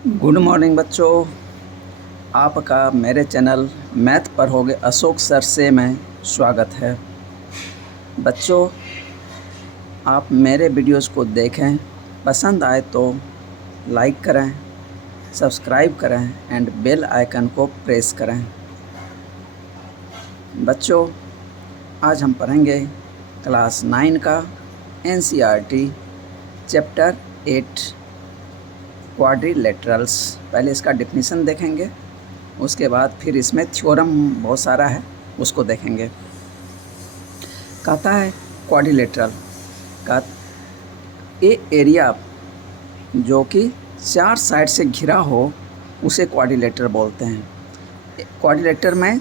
Good morning बच्चों। आपका मेरे चैनल मैथ पर होगे अशोक सर से मैं स्वागत है। बच्चों, आप मेरे वीडियोस को देखें, पसंद आए तो लाइक करें, सब्सक्राइब करें एंड बेल आइकन को प्रेस करें। बच्चों, आज हम पढ़ेंगे क्लास 9 का एनसीईआरटी चैप्टर 8 क्वाड्रिलेटरल्स। पहले इसका डेफिनेशन देखेंगे, उसके बाद फिर इसमें थ्योरम बहुत सारा है, उसको देखेंगे। कहता है क्वाड्रिलेटरल का ए एरिया जो कि 4 साइड से घिरा हो उसे क्वाड्रिलेटर बोलते हैं। क्वाड्रिलेटर में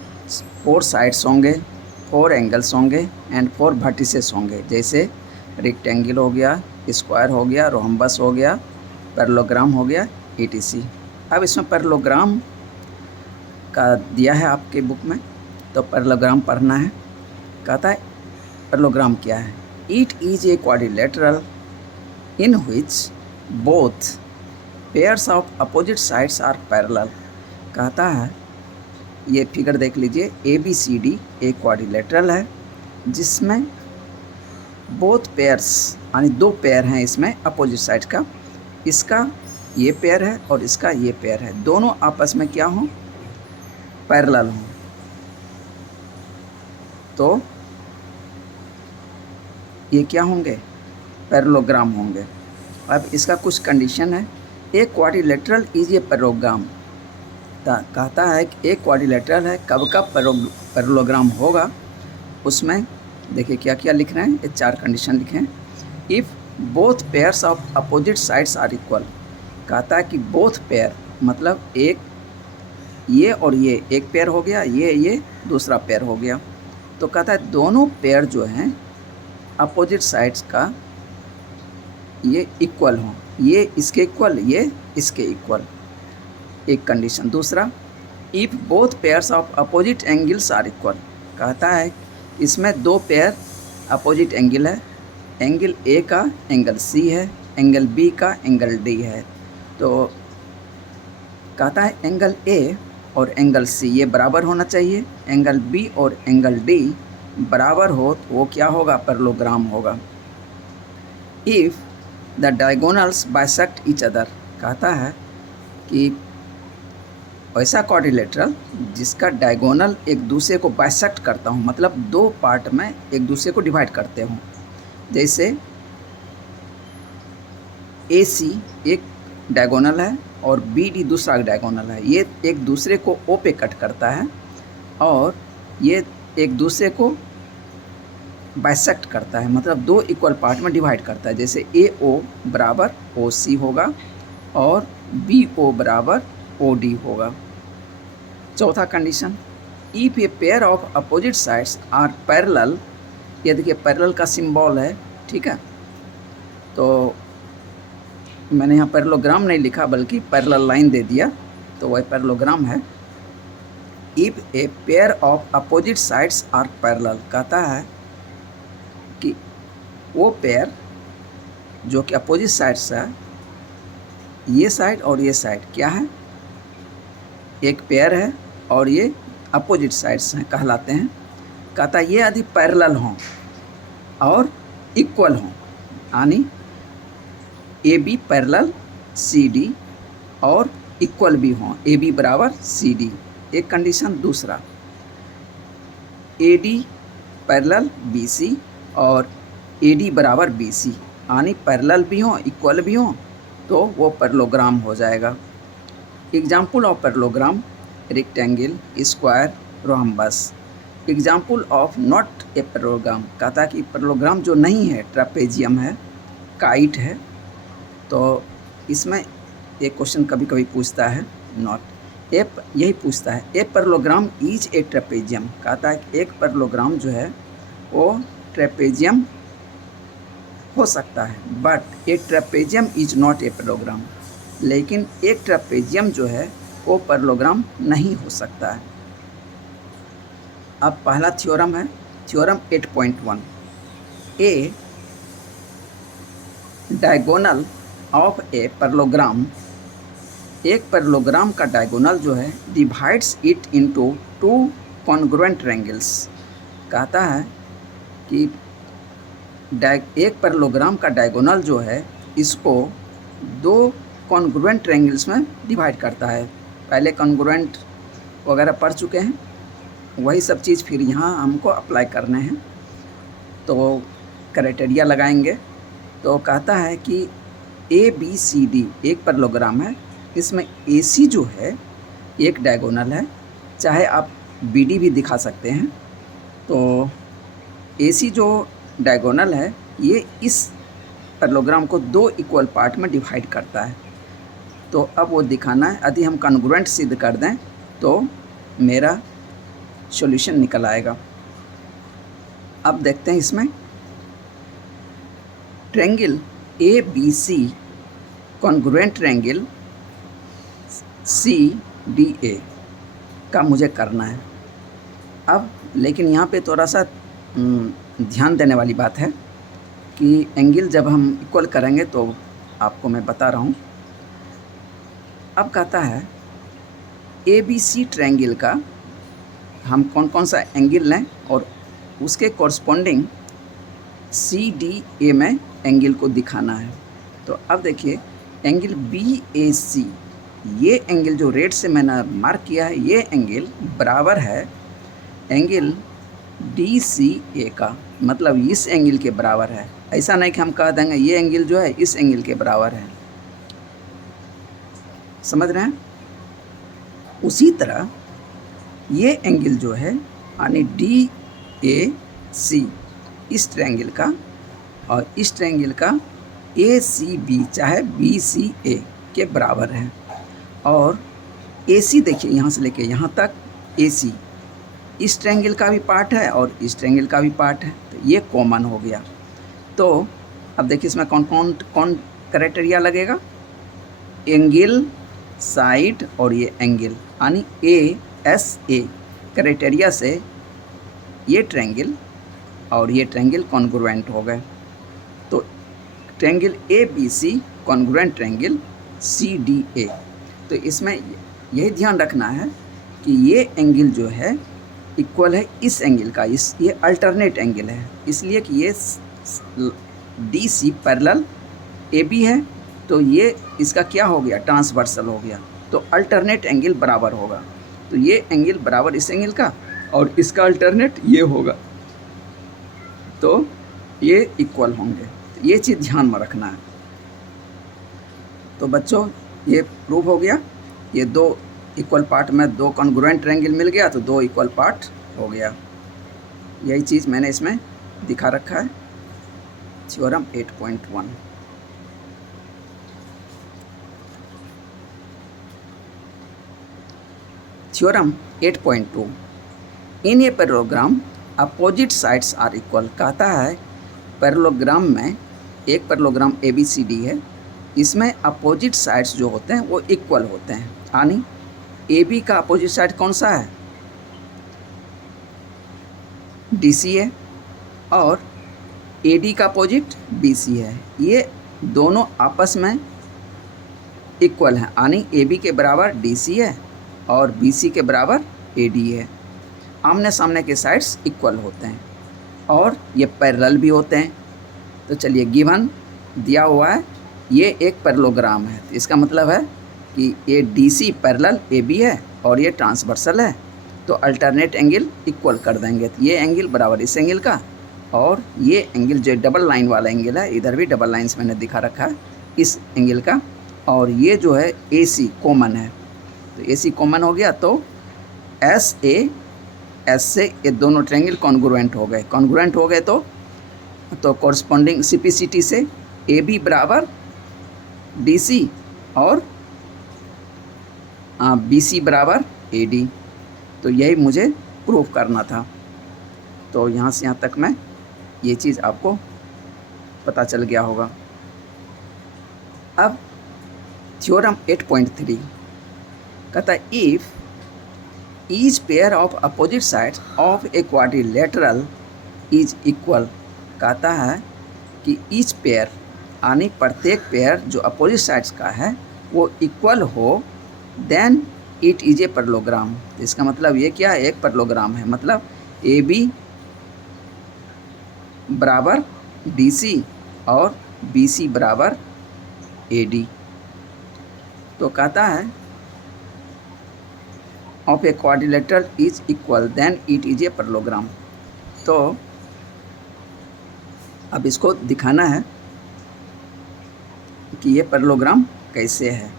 4 साइड्स होंगे, 4 एंगल्स होंगे एंड 4 वर्टिसेस होंगे, जैसे रेक्टेंगल हो गया, स्क्वायर हो गया, रोम्बस हो गया, पैरेललोग्राम हो गया, ईटीसी। अब इसमें पैरेललोग्राम का दिया है आपके बुक में, तो पैरेललोग्राम पढ़ना है। कहता है पैरेललोग्राम क्या है? It is a quadrilateral in which both pairs of opposite sides are parallel. कहता है ये फिगर देख लीजिए, ABCD एक क्वाड्रिलेटरल है जिसमें बोथ पेयर्स यानी 2 पेयर हैं इसमें अपोजिट साइड का। इसका ये पेयर है और इसका ये पेयर है, दोनों आपस में क्या हों? पैरेलल हों। तो ये क्या होंगे? पैरेललोग्राम होंगे। अब इसका कुछ कंडीशन है। एक क्वाड्रिलेटरल इज ए पैरेललोग्राम। कहता है कि एक क्वाड्रिलेटरल है, कब कब पैरेललोग्राम होगा, उसमें देखिए क्या क्या लिख रहे हैं, ये 4 कंडीशन लिखे हैं। If both pairs of opposite sides are equal. कहता है कि बोथ पेयर मतलब एक ये और ये एक पेयर हो गया, ये दूसरा पेयर हो गया। तो कहता है दोनों पेयर जो हैं अपोजिट साइड्स का ये इक्वल हों, ये इसके इक्वल, ये इसके इक्वल, एक कंडीशन। दूसरा, if both pairs of opposite angles are equal. कहता है इसमें 2 पेयर अपोजिट एंगल है, एंगल ए का एंगल सी है, एंगल बी का एंगल डी है। तो कहता है एंगल ए और एंगल सी ये बराबर होना चाहिए, एंगल बी और एंगल डी बराबर हो तो वो क्या होगा? पैरेललोग्राम होगा। If the diagonals bisect each other. कहता है कि ऐसा क्वाड्रिलेटरल जिसका डायगोनल एक दूसरे को बाइसेक्ट करता हूँ, मतलब 2 पार्ट में एक दूसरे को डिवाइड करते हूँ। जैसे AC एक डायगोनल है और BD दूसरा डायगोनल है, ये एक दूसरे को O पे कट करता है और ये एक दूसरे को बाइसेक्ट करता है, मतलब 2 इक्वल पार्ट में डिवाइड करता है। जैसे AO बराबर OC होगा और BO बराबर OD होगा। चौथा condition, if a pair of opposite sides are parallel. ये देखिए पैरेलल का सिंबल है, ठीक है। तो मैंने यहाँ पैरेललोग्राम नहीं लिखा बल्कि पैरेलल लाइन दे दिया, तो वह पैरेललोग्राम है। If a pair of opposite sides are parallel. कहता है कि वो पेयर जो कि अपोजिट साइड्स है, ये साइड और ये साइड क्या है? एक पेयर है और ये अपोजिट साइड्स हैं कहलाते हैं। कहता है ये यदि पैरेलल हों और इक्वल हों, यानी AB पैरेलल CD और इक्वल भी हों, AB बराबर CD, एक कंडीशन। दूसरा, AD पैरेलल BC और AD बराबर BC, यानी पैरेलल भी हों इक्वल भी हों तो वो पैरेललोग्राम हो जाएगा। Example of parallelogram, rectangle, square, rhombus. Example of not a parallelogram. कहता है कि पैरेललोग्राम जो नहीं है, ट्रेपेजियम है, काइट है। तो इसमें एक क्वेश्चन कभी कभी पूछता है, नॉट ए, यही पूछता है, a parallelogram is a trapezium. कहता है कि एक पैरेललोग्राम जो है वो ट्रेपेजियम हो सकता है, but A trapezium is not a parallelogram. लेकिन एक ट्रेपेजियम जो है वो पैरेललोग्राम नहीं हो सकता है। अब पहला थ्योरम है, theorem 8.1। A diagonal of a parallelogram एक पैरेललोग्राम का डायगोनल जो है divides it into two congruent triangles. कहता है कि एक पैरेललोग्राम का डायगोनल जो है इसको दो कॉन्ग्रुएंट ट्रायंगल्स में डिवाइड करता है। पहले कॉन्ग्रुएंट वगैरह पढ़ चुके हैं, वही सब चीज़ फिर यहाँ हमको अप्लाई करने हैं। तो क्राइटेरिया लगाएंगे। तो कहता है कि ABCD एक पैरेललोग्राम है, इसमें AC जो है एक डायगोनल है, चाहे आप BD भी दिखा सकते हैं। तो AC जो डायगोनल है ये इस पैरेललोग्राम को दो इक्वल पार्ट में डिवाइड करता है। तो अब वो दिखाना है। यदि हम कॉन्ग्रुएंट सिद्ध कर दें तो मेरा सॉल्यूशन निकल आएगा। अब देखते हैं इसमें triangle ABC congruent triangle CDA का मुझे करना है। अब लेकिन यहाँ पे थोड़ा सा ध्यान देने वाली बात है कि एंगल जब हम इक्वल करेंगे तो आपको मैं बता रहा हूँ। अब कहता है ABC ट्रायंगल का हम कौन कौन सा एंगल लें और उसके कॉरस्पॉन्डिंग CDA में एंगल को दिखाना है। तो अब देखिए एंगल BAC, ये एंगल जो रेड से मैंने मार्क किया है ये एंगल बराबर है एंगल DCA का, मतलब इस एंगल के बराबर है। ऐसा नहीं कि हम कह देंगे ये एंगल जो है इस एंगल के बराबर है। समझ रहे हैं? उसी तरह ये एंगल जो है यानी DAC इस ट्रायंगल का और इस ट्रायंगल का ACB चाहे BCA के बराबर है। और AC देखिए यहाँ से लेके यहाँ तक AC इस ट्रायंगल का भी पार्ट है और इस ट्रायंगल का भी पार्ट है, तो ये कॉमन हो गया। तो अब देखिए इसमें कौन क्राइटेरिया लगेगा, एंगल, साइड और ये एंगल यानी ASA क्राइटेरिया से ये ट्रायंगल और ये ट्रायंगल कॉन्ग्रुएंट हो गए। तो triangle ABC congruent triangle CDA। तो इसमें यही ध्यान रखना है कि ये एंगल जो है इक्वल है इस एंगल का, ये अल्टरनेट एंगल है, इसलिए कि ये DC पैरेलल AB है, तो ये इसका क्या हो गया, ट्रांसवर्सल हो गया। तो अल्टरनेट एंगल बराबर होगा, तो ये एंगल बराबर इस एंगल का और इसका अल्टरनेट ये होगा, तो ये इक्वल होंगे। तो ये चीज़ ध्यान में रखना है। तो बच्चों ये प्रूव हो गया, ये दो इक्वल पार्ट में दो कॉन्ग्रुएंट ट्रायंगल मिल गया तो दो इक्वल पार्ट हो गया। यही चीज़ मैंने इसमें दिखा रखा है, theorem 8.1। Theorem 8.2 in a parallelogram opposite sides are equal. कहता है पैरेललोग्राम में एक पैरेललोग्राम ABCD है, इसमें अपोजिट साइड्स जो होते हैं वो इक्वल होते हैं। यानी AB का अपोजिट साइड कौन सा है, DC है, और AD का अपोजिट BC है। ये दोनों आपस में इक्वल हैं, यानी AB के बराबर DC है और BC के बराबर AD है। आमने सामने के साइड्स इक्वल होते हैं और ये पैरेलल भी होते हैं। तो चलिए गिवन दिया हुआ है ये एक पैरेललोग्राम है, तो इसका मतलब है कि ये DC पैरेलल AB है और ये ट्रांसवर्सल है, तो अल्टरनेट एंगल इक्वल कर देंगे। तो ये एंगल बराबर इस एंगल का और ये एंगल जो डबल लाइन वाला एंगल है, इधर भी डबल लाइन्स मैंने दिखा रखा है इस एंगल का, और ये जो है AC कॉमन है, तो AC कॉमन हो गया तो SA S से ये दोनों ट्रायंगल कॉन्ग्रुएंट हो गए। कॉन्ग्रुएंट हो गए तो कॉरस्पॉन्डिंग CPCT से AB बराबर DC और BC बराबर AD। तो यही मुझे प्रूव करना था। तो यहाँ से यहाँ तक मैं ये चीज़ आपको पता चल गया होगा। अब थ्योरम 8.3 कहता है if each pair of opposite sides of a quadrilateral is equal. कहता है कि ईच पेयर यानी प्रत्येक पेयर जो अपोजिट साइड्स का है वो इक्वल हो then it is a parallelogram. तो इसका मतलब ये क्या है, एक पैरेललोग्राम है, मतलब ए बी बराबर डी सी और बी सी बराबर ए डी। तो कहता है of a quadrilateral is equal then it is a parallelogram. तो अब इसको दिखाना है कि ये पैरेललोग्राम कैसे है।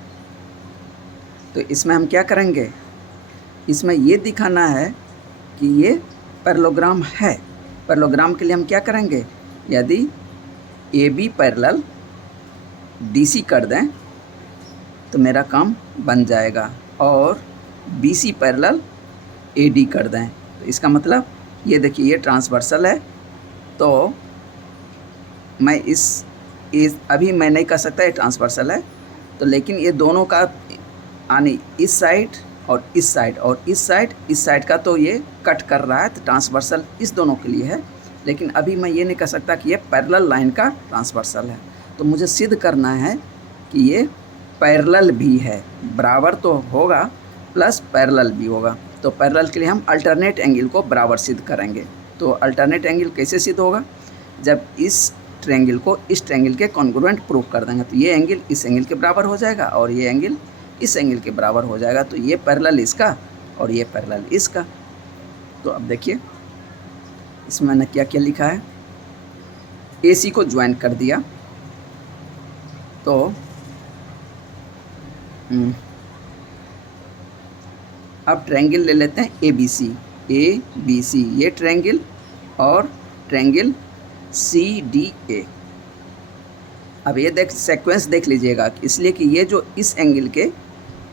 तो इसमें हम क्या करेंगे, इसमें ये दिखाना है कि ये पैरेललोग्राम है। पैरेललोग्राम के लिए हम क्या करेंगे, यदि A B parallel D C कर दें तो मेरा काम बन जाएगा, और B C parallel A D कर दें। तो इसका मतलब ये देखिए ये ट्रांसवर्सल है, तो मैं इस अभी मैं नहीं कर सकता, ये ट्रांसवर्सल है। तो लेकिन ये दोनों का यानी इस साइड और इस साइड और इस साइड का तो ये कट कर रहा है, तो ट्रांसवर्सल इस दोनों के लिए है। लेकिन अभी मैं ये नहीं कर सकता कि ये पैरेलल लाइन का ट्रांसवर्सल है। तो मुझे सिद्ध करना है कि ये पैरेलल भी है, बराबर तो होगा प्लस पैरेलल भी होगा। तो पैरेलल के लिए हम अल्टरनेट एंगल को बराबर सिद्ध करेंगे। तो अल्टरनेट एंगल कैसे सिद्ध होगा, जब इस ट्रायंगल को इस ट्रायंगल के कॉन्ग्रुएंट प्रूव कर देंगे, तो ये एंगल इस एंगल के बराबर हो जाएगा और ये एंगल इस एंगल के बराबर हो जाएगा। तो ये पैरेलल इसका और ये पैरेलल इसका। तो अब देखिए इसमें मैंने क्या क्या लिखा है, ए सी को ज्वाइन कर दिया। तो अब ट्रायंगल ले लेते हैं ए बी सी, ये ट्रायंगल और ट्रायंगल सी डी ए। अब ये देख सीक्वेंस देख लीजिएगा, इसलिए कि ये जो इस एंगल के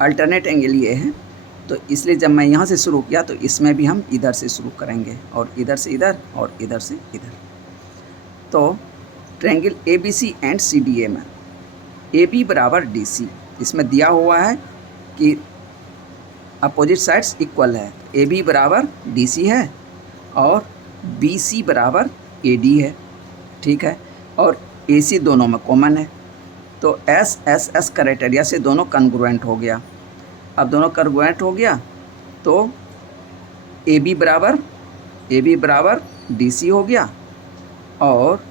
अल्टरनेट एंगल ये है, तो इसलिए जब मैं यहाँ से शुरू किया तो इसमें भी हम इधर से शुरू करेंगे और इधर से इधर और इधर से इधर। तो triangle A B C and C D A में ए बी बराबर डी सी, इसमें दिया हुआ है कि अपोजिट साइड्स इक्वल है। ए बी बराबर डी सी है और बी सी बराबर ए डी है, ठीक है, और ए सी दोनों में कॉमन है। तो एस एस एस क्राइटेरिया से दोनों कन्ग्रुएंट हो गया। अब दोनों कन्ग्रुएंट हो गया तो ए बी बराबर डी सी हो गया, और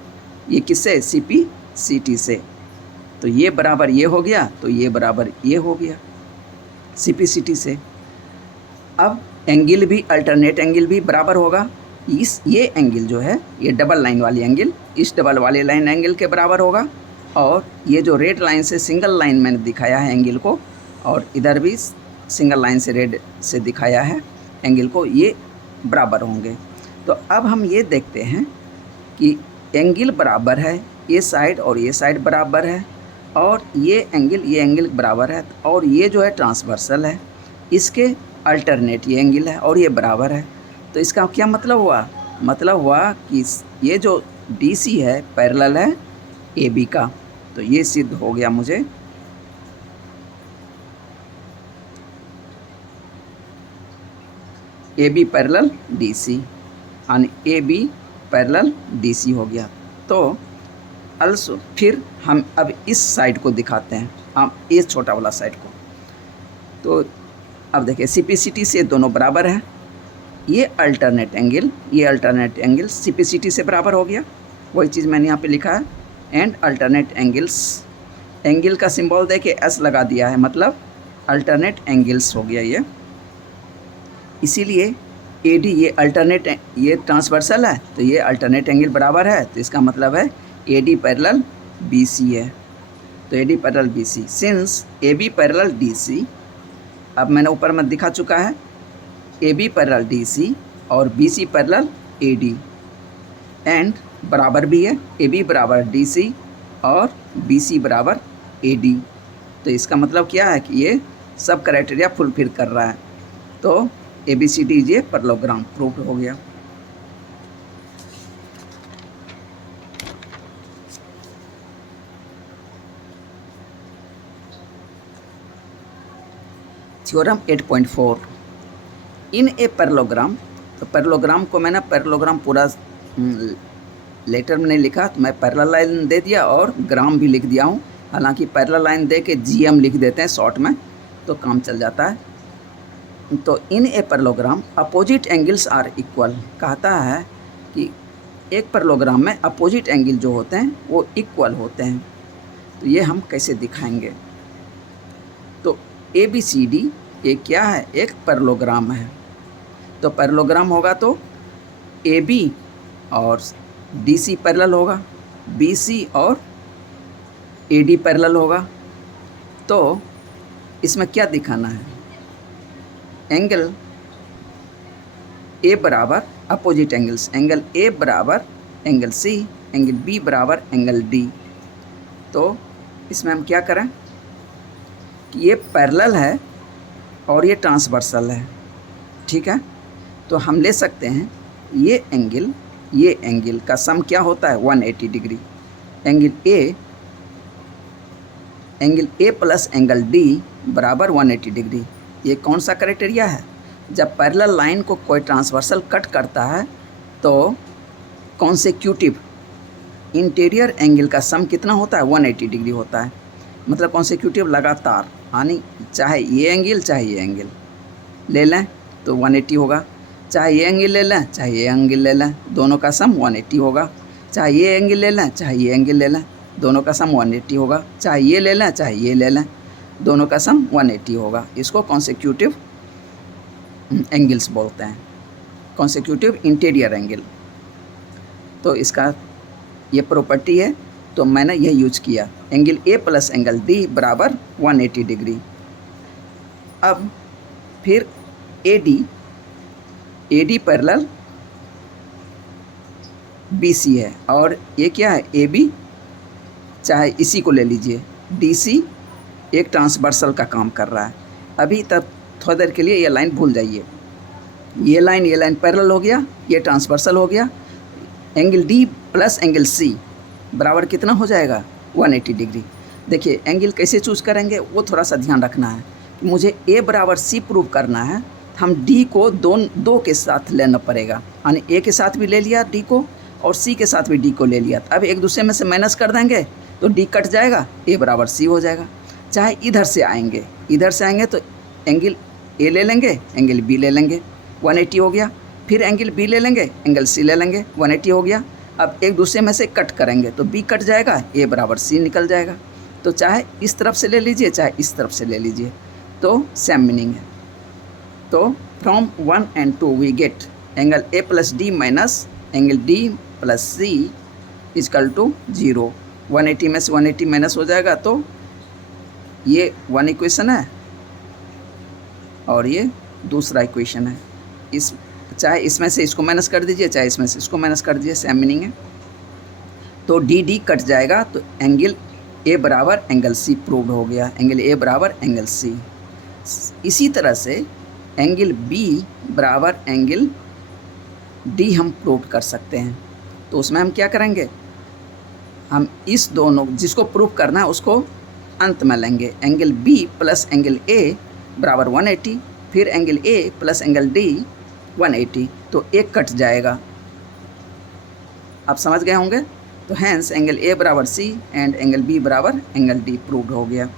ये किससे, सी पी सी टी से। तो ये बराबर ये हो गया, तो ये बराबर ये हो गया सी पी सी टी से। अब एंगल भी अल्टरनेट एंगल भी बराबर होगा। ये एंगल जो है ये डबल लाइन वाली एंगल इस डबल वाले लाइन एंगल के बराबर होगा, और ये जो रेड लाइन से सिंगल लाइन मैंने दिखाया है एंगल को, और इधर भी सिंगल लाइन से रेड से दिखाया है एंगल को, ये बराबर होंगे। तो अब हम ये देखते हैं कि एंगल बराबर है, ये साइड और ये साइड बराबर है, और ये एंगल बराबर है, और ये जो है ट्रांसवर्सल है, इसके अल्टरनेट ये एंगल है और ये बराबर है। तो इसका क्या मतलब हुआ, मतलब हुआ कि ये जो डी सी है पैरेलल है ए बी का। तो ये सिद्ध हो गया मुझे। A B parallel D C यानी A B parallel D C हो गया। तो अल्सो फिर हम अब इस साइड को दिखाते हैं, हम इस छोटा वाला साइड को। तो अब देखिए सी पी सी टी से दोनों बराबर है, ये alternate angle C P C T से बराबर हो गया। वही चीज़ मैंने यहाँ पे लिखा है, एंड अल्टरनेट एंगल्स, एंगल का सिंबल दे के एस लगा दिया है, मतलब अल्टरनेट एंगल्स हो गया ये। इसीलिए ए डी ये अल्टरनेट, ये ट्रांसवर्सल है, तो ये अल्टरनेट एंगल बराबर है, तो इसका मतलब है A D parallel B C है। तो A D parallel B C, since A B parallel D C, अब मैंने ऊपर में दिखा चुका है A B parallel D C और B C parallel A D, and बराबर भी है, ए बी बराबर डी सी और बी सी बराबर ए डी। तो इसका मतलब क्या है कि ये सब क्राइटेरिया फुलफिल कर रहा है। तो ए बी सी डी ये पैरेललोग्राम प्रूव हो गया। Theorem 8.4 in a parallelogram. तो पैरेललोग्राम को मैंने पैरेललोग्राम पूरा लेटर में नहीं लिखा, तो मैं पैरेलल लाइन दे दिया और ग्राम भी लिख दिया हूँ। हालांकि पैरेलल लाइन दे के जीएम लिख देते हैं शॉर्ट में, तो काम चल जाता है। तो in a parallelogram opposite angles are equal, कहता है कि एक पैरेललोग्राम में अपोजिट एंगल जो होते हैं वो इक्वल होते हैं। तो ये हम कैसे दिखाएंगे? तो ए बी सी डी ये क्या है? एक पैरेललोग्राम है। तो पैरेललोग्राम होगा तो ए बी और डी सी पैरेलल होगा, बी सी और ए डी पैरेलल होगा। तो इसमें क्या दिखाना है? एंगल ए बराबर अपोजिट एंगल्स, एंगल ए बराबर एंगल सी, एंगल बी बराबर एंगल डी। तो इसमें हम क्या करें कि ये पैरेलल है और ये ट्रांसवर्सल है, ठीक है। तो हम ले सकते हैं ये एंगल का सम क्या होता है? 180 degree. Angle A plus angle D बराबर 180 डिग्री। ये कौन सा क्राइटेरिया है? जब पैरेलल लाइन को कोई ट्रांसवर्सल कट करता है तो कॉन्सेक्यूटिव इंटीरियर एंगल का सम कितना होता है? 180 डिग्री होता है। मतलब कॉन्सेक्यूटिव लगातार, यानी चाहे ये एंगल चाहे ये एंगल ले लें तो 180 होगा, चाहे ये एंगल ले लें चाहे ये एंगल ले लें, दोनों का सम 180 होगा। चाहे ये एंगल ले लें चाहे ये एंगल ले लें, दोनों का सम 180 होगा। चाहे ये ले लें चाहे ये ले लें, दोनों का सम 180 होगा। इसको कॉन्सेक्यूटिव एंगल्स बोलते हैं, कॉन्सेक्यूटिव इंटीरियर एंगल। तो इसका ये प्रॉपर्टी है, तो मैंने यह यूज किया, angle A plus angle D बराबर 180 डिग्री। अब फिर A D parallel B C है और ये क्या है? ए बी, चाहे इसी को ले लीजिए, डी सी एक ट्रांसवर्सल का काम कर रहा है। अभी तक थोड़ी देर के लिए ये लाइन भूल जाइए, ये लाइन पैरेलल हो गया, ये ट्रांसवर्सल हो गया। Angle D plus angle C बराबर कितना हो जाएगा? 180 डिग्री। देखिए एंगल कैसे चूज़ करेंगे वो थोड़ा सा ध्यान रखना है। मुझे ए बराबर सी प्रूव करना है, हम डी को दो के साथ लेना पड़ेगा, यानी ए के साथ भी ले लिया डी को और सी के साथ भी डी को ले लिया। अब एक दूसरे में से माइनस कर देंगे तो डी कट जाएगा, ए बराबर सी हो जाएगा। चाहे इधर से आएंगे तो एंगल ए ले लेंगे, एंगल बी ले लेंगे, 180 हो गया। फिर एंगल बी ले लेंगे, एंगल सी ले लेंगे, 180 हो गया। अब एक दूसरे में से कट करेंगे तो बी कट जाएगा, ए बराबर सी निकल जाएगा। तो चाहे इस तरफ से ले लीजिए चाहे इस तरफ से ले लीजिए, तो सेम मीनिंग है। तो from 1 and 2 we get angle A plus D minus angle D plus C is equal to 0। 180 में से 180 माइनस हो जाएगा, तो ये वन इक्वेशन है और ये दूसरा इक्वेशन है। चाहे इसमें से इसको माइनस कर दीजिए चाहे इसमें से इसको माइनस कर दीजिए, सेम मीनिंग है। तो डी डी कट जाएगा, तो एंगल ए बराबर एंगल सी प्रूव्ड हो गया, एंगल ए बराबर एंगल सी। इसी तरह से एंगल बी बराबर एंगल डी हम प्रूव कर सकते हैं। तो उसमें हम क्या करेंगे, हम इस दोनों जिसको प्रूव करना है उसको अंत में लेंगे। Angle B plus angle A बराबर 180, फिर angle A plus angle D 180, तो एक कट जाएगा। आप समझ गए होंगे। तो हैंस एंगल ए बराबर सी एंड एंगल बी बराबर एंगल डी प्रूव्ड हो गया।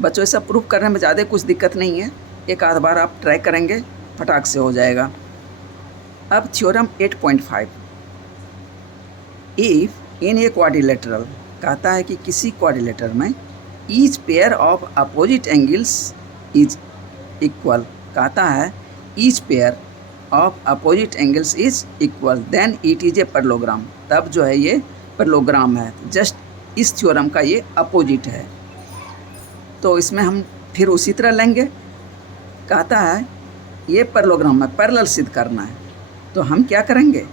बच्चों ये सब प्रूव करने में ज़्यादा कुछ दिक्कत नहीं है, एक आध बार आप ट्राई करेंगे फटाक से हो जाएगा। अब theorem 8.5, if in a quadrilateral, कहता है कि किसी क्वाड्रिलेटर में each pair of opposite angles is equal, कहता है each pair of opposite angles is equal, then it is a parallelogram, तब जो है ये पैरेललोग्राम है। जस्ट इस थ्योरम का ये अपोजिट है। तो इसमें हम फिर उसी तरह लेंगे, कहता है ये पैरेललोग्राम में पैरेलल सिद्ध करना है, तो हम क्या करेंगे,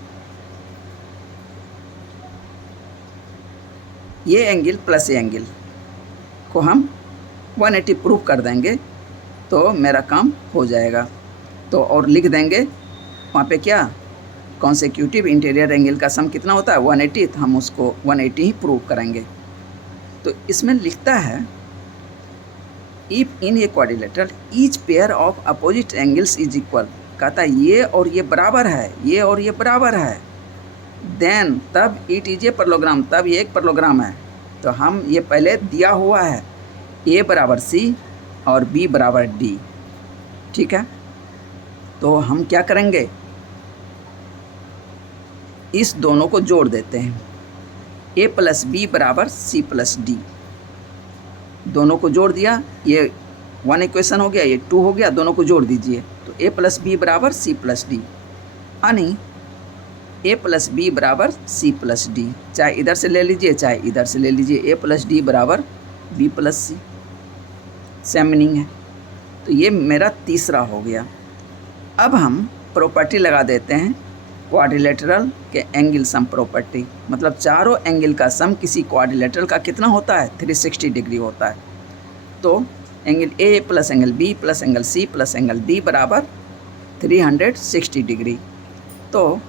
ये एंगल प्लस ये एंगल को हम 180 प्रूव कर देंगे तो मेरा काम हो जाएगा। तो और लिख देंगे वहाँ पे क्या, कॉन्सेक्यूटिव इंटीरियर एंगल का सम कितना होता है 180, तो हम उसको 180 ही प्रूव करेंगे। तो इसमें लिखता है if in a quadrilateral each pair of opposite angles is equal, कहता है ये और ये बराबर है, ये और ये बराबर है, देन तब इट इज ए पैरेललोग्राम, तब ये एक पैरेललोग्राम है। तो हम ये पहले दिया हुआ है ए बराबर सी और B बराबर D। ठीक है, तो हम क्या करेंगे, इस दोनों को जोड़ देते हैं। A प्लस बी बराबर C प्लस डी, दोनों को जोड़ दिया, ये 1 इक्वेशन हो गया, ये 2 हो गया, दोनों को जोड़ दीजिए तो A प्लस बी बराबर C प्लस डी, यानी A प्लस बी बराबर C प्लस डी। चाहे इधर से ले लीजिए चाहे इधर से ले लीजिए, A प्लस डी बराबर B plus C, same meaning है। तो ये मेरा तीसरा हो गया। अब हम प्रॉपर्टी लगा देते हैं क्वाड्रिलेटरल के एंगल सम प्रॉपर्टी, मतलब चारों एंगल का सम किसी क्वाड्रिलेटरल का कितना होता है, 360 डिग्री होता है। तो angle A plus angle B plus angle C plus angle D बराबर 360 डिग्री। तो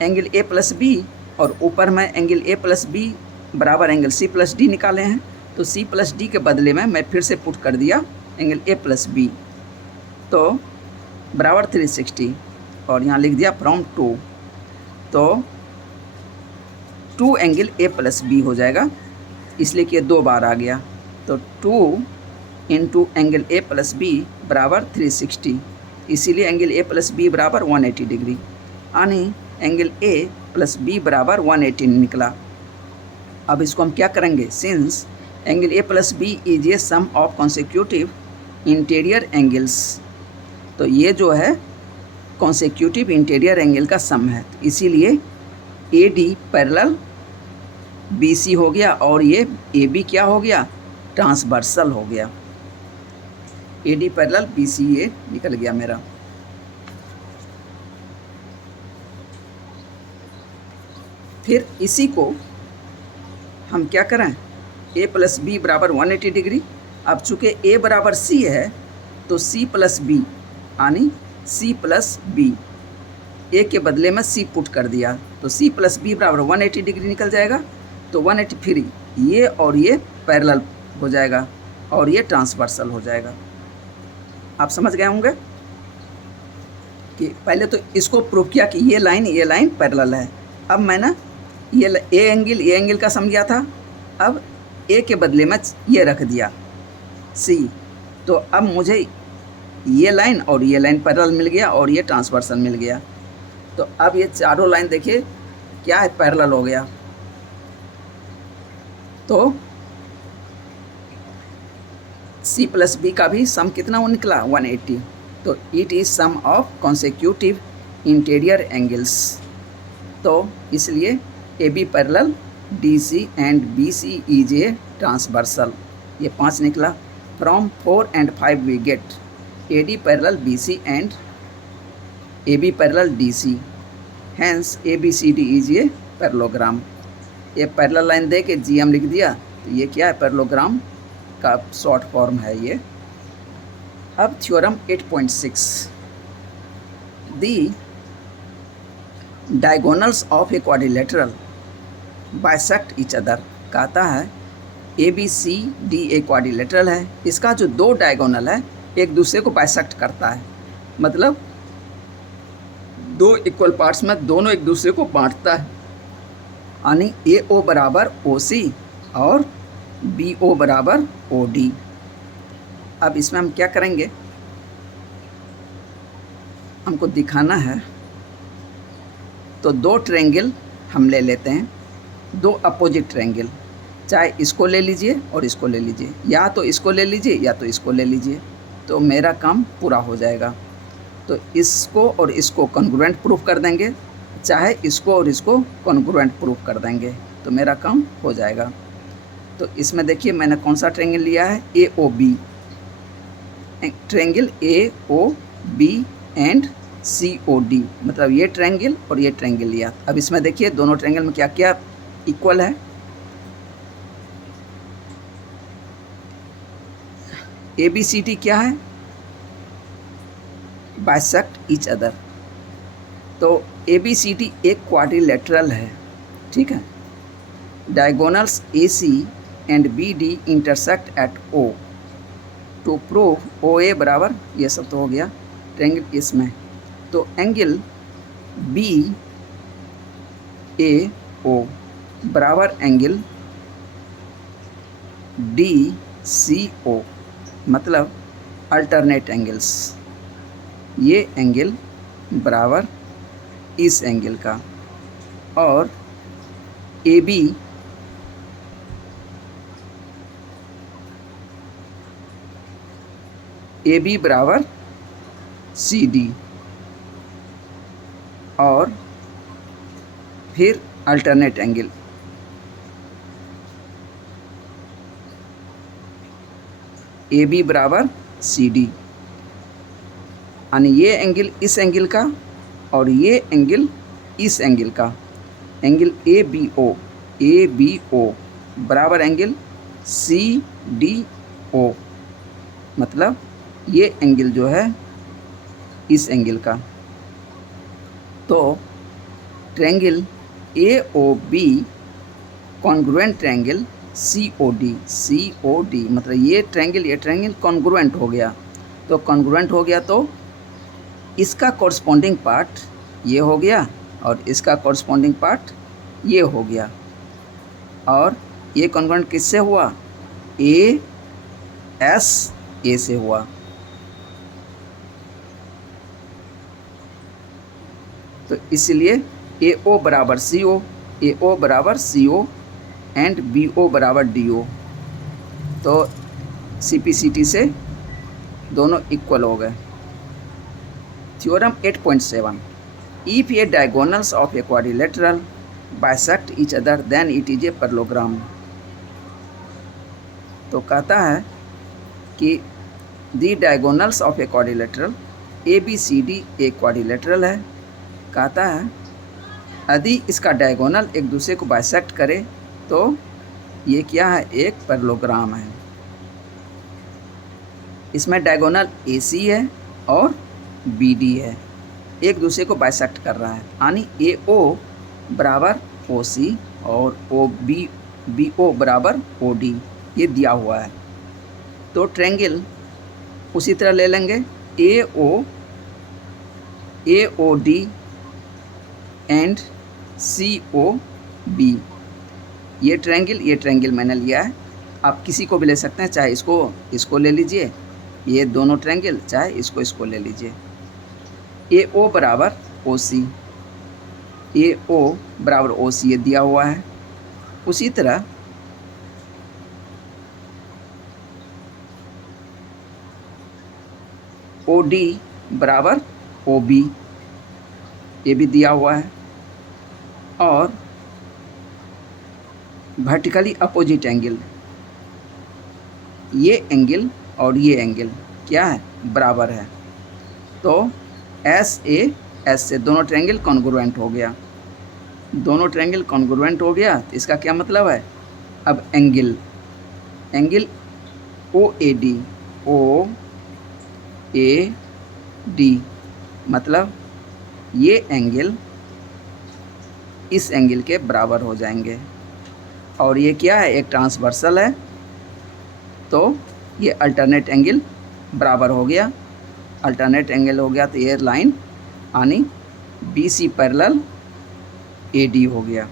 एंगल ए प्लस बी और ऊपर में एंगल ए प्लस बी बराबर एंगल सी प्लस डी निकाले हैं, तो सी प्लस डी के बदले में मैं फिर से पुट कर दिया एंगल ए प्लस बी, तो बराबर 360 और यहाँ लिख दिया फ्रॉम 2, तो 2 एंगल ए प्लस बी हो जाएगा, इसलिए कि ये 2 बार आ गया। तो 2 into angle A plus B बराबर 360, इसीलिए एंगल ए प्लस बी बराबर 180 डिग्री, यानी एंगल ए प्लस बी बराबर 180 निकला। अब इसको हम क्या करेंगे, since angle A plus B is a sum of consecutive interior angles, तो ये जो है कॉन्सेक्यूटिव इंटीरियर एंगल का सम है, तो इसीलिए A D parallel B C हो गया और ये ए बी क्या हो गया, ट्रांसवर्सल हो गया। A D parallel B C ये निकल गया मेरा। फिर इसी को हम क्या करें, ए प्लस बी बराबर 180 डिग्री। अब चूँकि ए बराबर सी है तो सी प्लस बी यानी सी प्लस बी, ए के बदले में सी पुट कर दिया, तो सी प्लस बी बराबर 180 डिग्री निकल जाएगा। तो 180 फिर ये और ये पैरेलल हो जाएगा और ये ट्रांसवर्सल हो जाएगा। आप समझ गए होंगे कि पहले तो इसको प्रूव किया कि ये लाइन पैरेलल है। अब मैंने ये एंगल का सम दिया था, अब ए के बदले में ये रख दिया सी, तो अब मुझे ये लाइन और ये लाइन पैरेलल मिल गया और ये ट्रांसवर्सल मिल गया। तो अब ये चारों लाइन देखिए क्या है, पैरेलल हो गया। तो सी प्लस बी का भी सम कितना वो निकला, 180। तो it is sum of consecutive interior angles, तो इसलिए A B parallel D C and B C is a transversal, ये 5 निकला। From 4 and 5 we get A D parallel B C and A B parallel D C, hence A B C D is a parallelogram. ये parallel line दे के जी M लिख दिया, तो ये क्या है, पैरेललोग्राम का शॉर्ट फॉर्म है ये। अब theorem 8.6, the diagonals of a quadrilateral bisect each other, कहता है A B C D a quadrilateral है, इसका जो 2 डायगोनल है एक दूसरे को बाइसेक्ट करता है, मतलब 2 इक्वल पार्ट्स में दोनों एक दूसरे को बांटता है, यानी ए ओ बराबर ओ सी और बी ओ बराबर ओ डी। अब इसमें हम क्या करेंगे, हमको दिखाना है, तो 2 ट्रायंगल हम ले लेते हैं, 2 अपोजिट ट्रायंगल, चाहे इसको ले लीजिए और इसको ले लीजिए, या तो इसको ले लीजिए या तो इसको ले लीजिए, तो मेरा काम पूरा हो जाएगा। तो इसको और इसको कॉन्ग्रुएंट प्रूफ कर देंगे, चाहे इसको और इसको कॉन्ग्रुएंट प्रूफ कर देंगे, तो मेरा काम हो जाएगा। तो इसमें देखिए मैंने कौन सा ट्रायंगल लिया है, A O B, triangle A O B and C O D, मतलब ये ट्रायंगल और ये ट्रायंगल लिया। अब इसमें देखिए दोनों ट्रायंगल में क्या क्या इक्वल है, ए बी सी डी क्या है, बाइसेक्ट ईच अदर। तो ए बी सी डी एक क्वाड्रिलेटरल है, ठीक है। Diagonals A C and B D intersect at O, to prove O A बराबर, ये सब तो हो गया ट्रायंगल इसमें, तो एंगल बी ए ओ बराबर एंगल डी सी ओ, मतलब अल्टरनेट एंगल्स, ये एंगल बराबर इस एंगल का, और ए बी बराबर सी डी, और फिर अल्टरनेट एंगल ए बी बराबर सी डी, यानी ये एंगल इस एंगल का और ये एंगल इस एंगल का, एंगल ए बी ओ बराबर एंगल सी डी ओ, मतलब ये एंगल जो है इस एंगल का। तो triangle A O B congruent triangle C O D, मतलब ये ट्रायंगल कॉन्ग्रुएंट हो गया। तो कॉन्ग्रुएंट हो गया तो इसका कॉरस्पॉन्डिंग पार्ट ये हो गया और इसका कॉरस्पॉन्डिंग पार्ट ये हो गया, और ये कॉन्ग्रुएंट किससे हुआ? ए से हुआ। तो इसलिए ए ओ बराबर सी ओ एंड बी ओ बराबर डी ओ। तो CPCT से दोनों इक्वल हो गए। Theorem 8.7, if a diagonals of a quadrilateral bisect each other then it is a parallelogram. तो कहता है कि the diagonals of a quadrilateral ABCD एक क्वाड्रिलेटरल है। कहता है यदि इसका डायगोनल एक दूसरे को बाइसेक्ट करे तो ये क्या है? एक पैरेललोग्राम है। इसमें डायगोनल AC है और BD है, एक दूसरे को बाइसेक्ट कर रहा है, यानी AO बराबर OC और BO बराबर OD, ये दिया हुआ है। तो ट्रायंगल उसी तरह ले लेंगे, AOD एंड COB। ये ट्रायंगल मैंने लिया है, आप किसी को भी ले सकते हैं, चाहे इसको ले लीजिए, ये दोनों ट्रायंगल, चाहे इसको ले लीजिए। AO बराबर OC, AO बराबर OC ये दिया हुआ है। उसी तरह OD बराबर OB, ये भी दिया हुआ है। और वर्टिकली अपोजिट एंगल, ये एंगल और ये एंगल क्या है? बराबर है। तो S से दोनों ट्रायंगल कॉन्ग्रुएंट हो गया। दोनों ट्रायंगल कॉन्ग्रुएंट हो गया तो इसका क्या मतलब है? अब एंगल OAD मतलब ये एंगल इस एंगल के बराबर हो जाएंगे, और ये क्या है? एक ट्रांसवर्सल है, तो ये अल्टरनेट एंगल बराबर हो गया। अल्टरनेट एंगल हो गया तो ये लाइन यानी BC पैरेलल AD हो गया।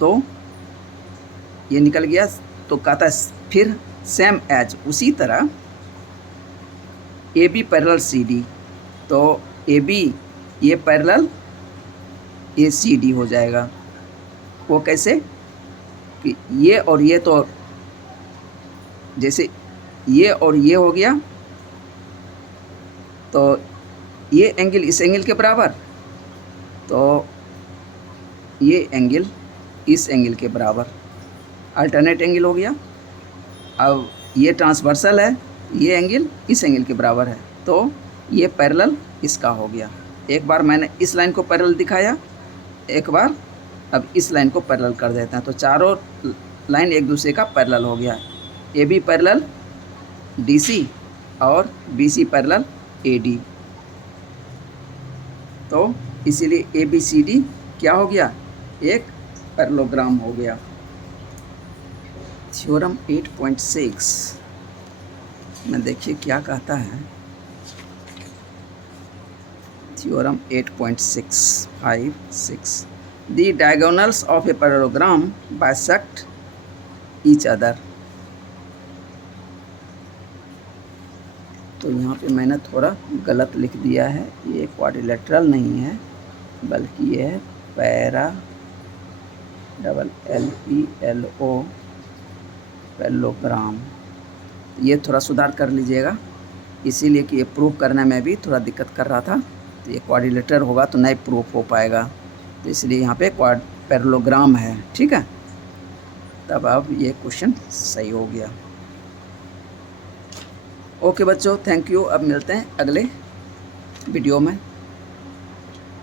तो ये निकल गया। तो कहता है फिर सेम एज उसी तरह AB पैरेलल CD, तो AB ये पैरेलल ACD हो जाएगा। वो कैसे कि ये और ये, तो जैसे ये और ये हो गया तो ये एंगल इस एंगल के बराबर, तो ये एंगल इस एंगल के बराबर, अल्टरनेट एंगल हो गया। अब ये ट्रांसवर्सल है, ये एंगल इस एंगल के बराबर है, तो ये पैरेलल इसका हो गया। एक बार मैंने इस लाइन को पैरेलल दिखाया, एक बार अब इस लाइन को पैरेलल कर देते हैं, तो चारों लाइन एक दूसरे का पैरेलल हो गया। AB पैरेलल DC और BC पैरेलल AD, तो इसीलिए ABCD क्या हो गया? एक पैरेललोग्राम हो गया। थ्योरम 8.6 में देखिए क्या कहता है। Theorem 8.656, the diagonals of a parallelogram bisect each other. तो यहाँ पे मैंने थोड़ा गलत लिख दिया है, ये क्वाड्रिलेटरल नहीं है बल्कि ये है PARALLELO पैरेललोग्राम। ये थोड़ा सुधार कर लीजिएगा, इसीलिए कि ये प्रूफ करने में भी थोड़ा दिक्कत कर रहा था। तो ये क्वाड्रिलेटरल होगा तो नहीं प्रूफ हो पाएगा, तो इसलिए यहाँ पे पैरेललोग्राम है। ठीक है, तब अब ये क्वेश्चन सही हो गया। ओके बच्चों, थैंक यू। अब मिलते हैं अगले वीडियो में।